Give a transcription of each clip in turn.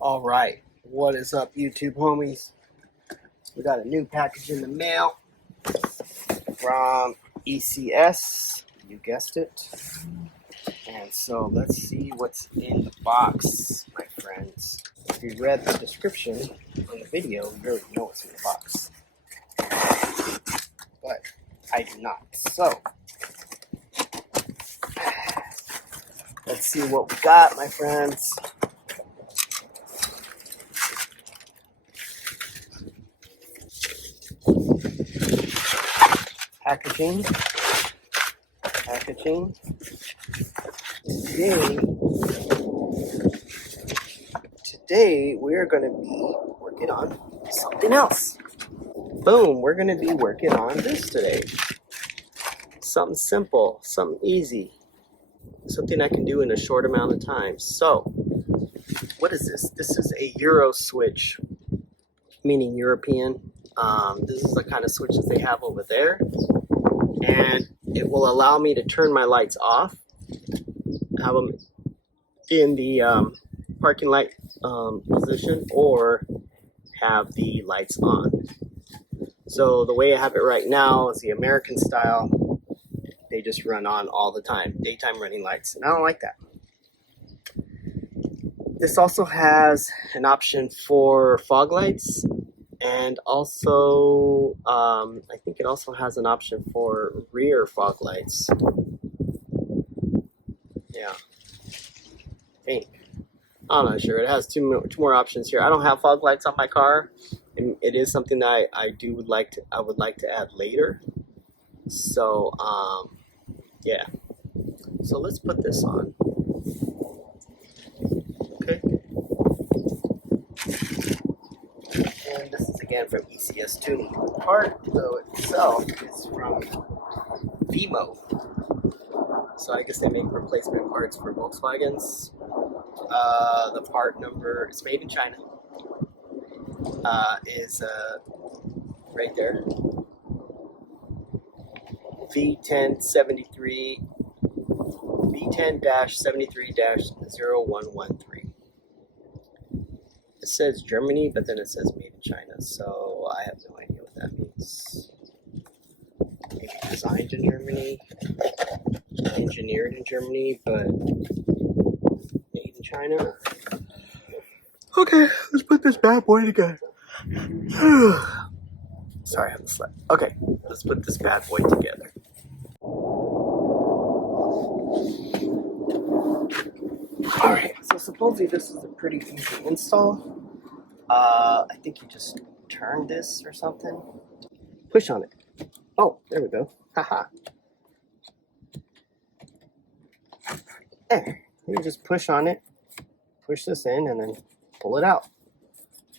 All right, what is up, YouTube homies? We got a new package in the mail from ECS. You guessed it. And so let's see what's in the box, my friends. If you read the description on the video, you already know what's in the box. But I do not. So let's see what we got, my friends. Packaging. Today we're going to be working on something else. Boom, we're going to be working on this today. Something simple, something easy, something I can do in a short amount of time. So, what is this? This is a Euro switch, meaning European. This is the kind of switches they have over there. And it will allow me to turn my lights off, have them in the parking light position, or have the lights on. So the way I have it right now is the American style. They just run on all the time, daytime running lights, and I don't like that. This also has an option for fog lights, and also I think it also has an option for rear fog lights. Yeah, I think. I'm not sure. It has two more options here. I don't have fog lights on my car, and it is something that I would like to add later. So yeah. So let's put this on. Okay. And this is again from ECS Tuning. The part though itself is from Vimo. So I guess they make replacement parts for Volkswagens. The part number is made in China. Is right there. V10-73 V10-73-0113. It says Germany, but then it says made in China, so I have no idea what that means. Maybe designed in Germany, engineered in Germany, but made in China. Okay, let's put this bad boy together. Sorry, I haven't slept. Okay, let's put this bad boy together. Alright, so supposedly this is a pretty easy install. I think you just turn this or something. Push on it. Oh, there we go. Haha. There. You just push on it, push this in, and then pull it out.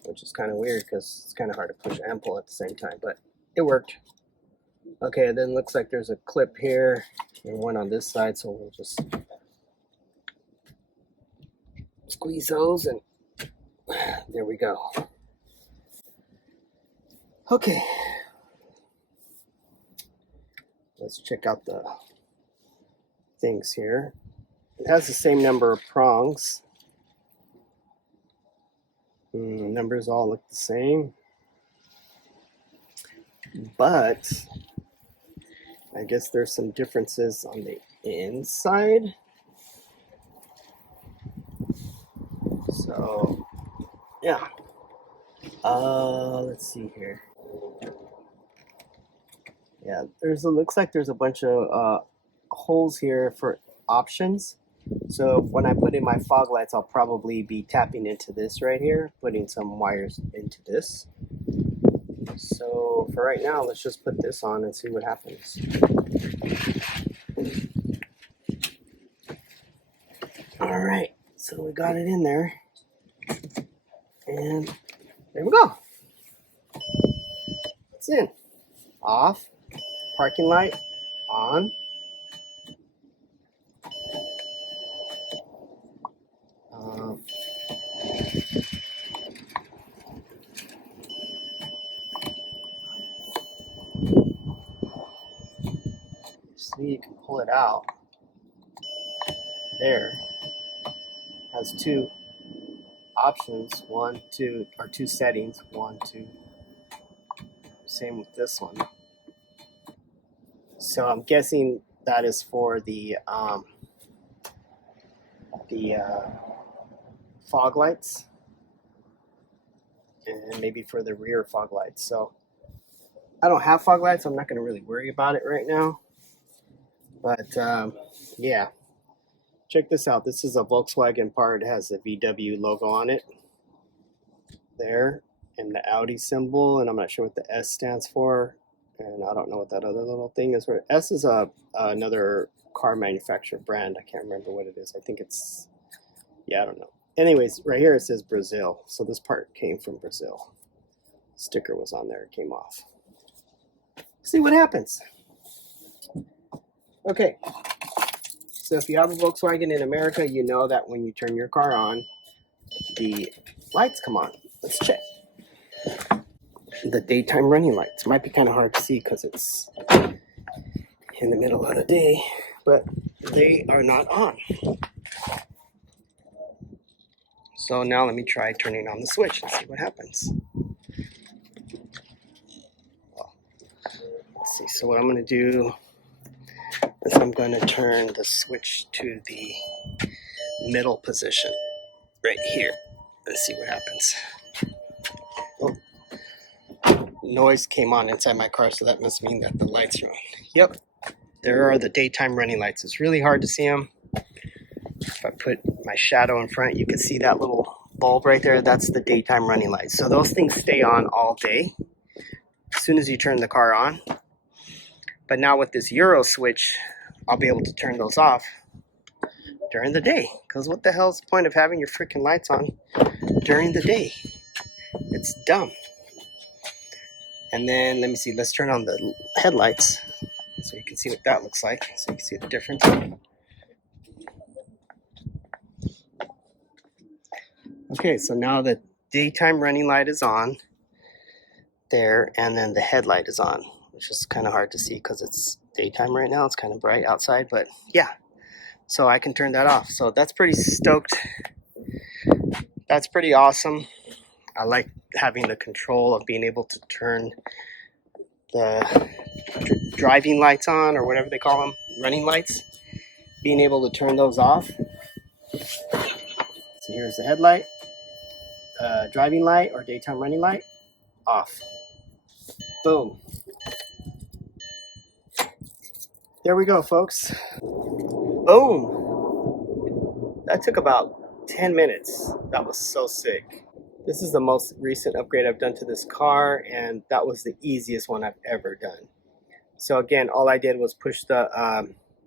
Which is kind of weird because it's kind of hard to push and pull at the same time, but it worked. Okay, then looks like there's a clip here and one on this side, so we'll just squeeze those and there we go. Okay, let's check out the things here. It has the same number of prongs. The numbers all look the same, but I guess there's some differences on the inside. So yeah, let's see here. Yeah, looks like there's a bunch of holes here for options. So when I put in my fog lights, I'll probably be tapping into this right here, putting some wires into this. So for right now, let's just put this on and see what happens. All right, so we got it in there, and there we go. It's in. Off. Parking light on. See, you can pull it out. There. Has two options, 1, 2, or 2 settings, 1, 2. Same with this one. So I'm guessing that is for the fog lights, and maybe for the rear fog lights. So I don't have fog lights, so I'm not going to really worry about it right now. But yeah, check this out. This is a Volkswagen part. It has the VW logo on it there, and the Audi symbol, and I'm not sure what the S stands for, and I don't know what that other little thing is. S is another car manufacturer brand. I can't remember what it is. I think it's, yeah, I don't know. Anyways, right here it says Brazil, so this part came from Brazil. Sticker was on there, it came off. See what happens. Okay, so if you have a Volkswagen in America, you know that when you turn your car on, the lights come on. Let's check. The daytime running lights might be kind of hard to see because it's in the middle of the day, but they are not on. So now let me try turning on the switch and see what happens. Let's see, so what I'm going to do is I'm going to turn the switch to the middle position right here. Let's see what happens. Oh, noise came on inside my car, so that must mean that the lights are on. Yep, there are the daytime running lights. It's really hard to see them. If I put my shadow in front, you can see that little bulb right there. That's the daytime running lights. So those things stay on all day as soon as you turn the car on. But now with this Euro switch, I'll be able to turn those off during the day. Because what the hell's the point of having your freaking lights on during the day? It's dumb. And then let me see, let's turn on the headlights so you can see what that looks like. So you can see the difference. Okay, so now the daytime running light is on there, and then the headlight is on, which is kind of hard to see because it's daytime right now. It's kind of bright outside, but yeah. So I can turn that off. So that's pretty stoked. That's pretty awesome. I like having the control of being able to turn the driving lights on, or whatever they call them, running lights. Being able to turn those off. So here's the headlight, driving light or daytime running light, off. Boom. There we go, folks. Boom. That took about 10 minutes. That was so sick. This is the most recent upgrade I've done to this car, and that was the easiest one I've ever done. So again, all I did was push the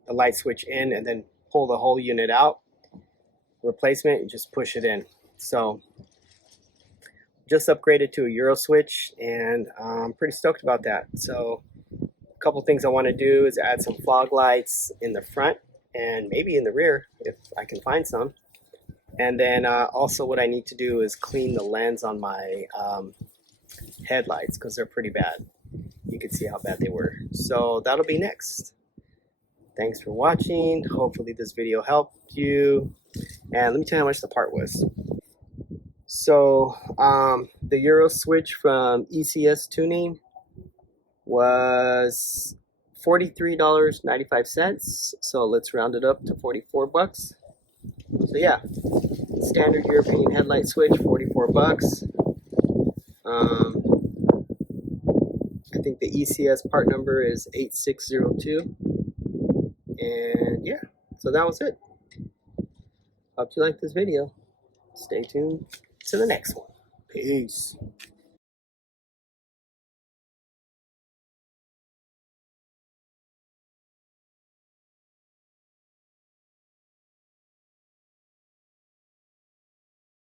light switch in and then pull the whole unit out. Replacement, and just push it in. So just upgraded to a Euro switch, and I'm pretty stoked about that. So a couple things I want to do is add some fog lights in the front and maybe in the rear if I can find some. And then also what I need to do is clean the lens on my headlights because they're pretty bad. You can see how bad they were. So that'll be next. Thanks for watching. Hopefully this video helped you. And let me tell you how much the part was. So the Euro switch from ECS Tuning was $43.95. So let's round it up to 44 bucks. So yeah, standard European headlight switch, 44 bucks. I think the ECS part number is 8602. And yeah, so that was it. Hope you liked this video. Stay tuned to the next one. Peace.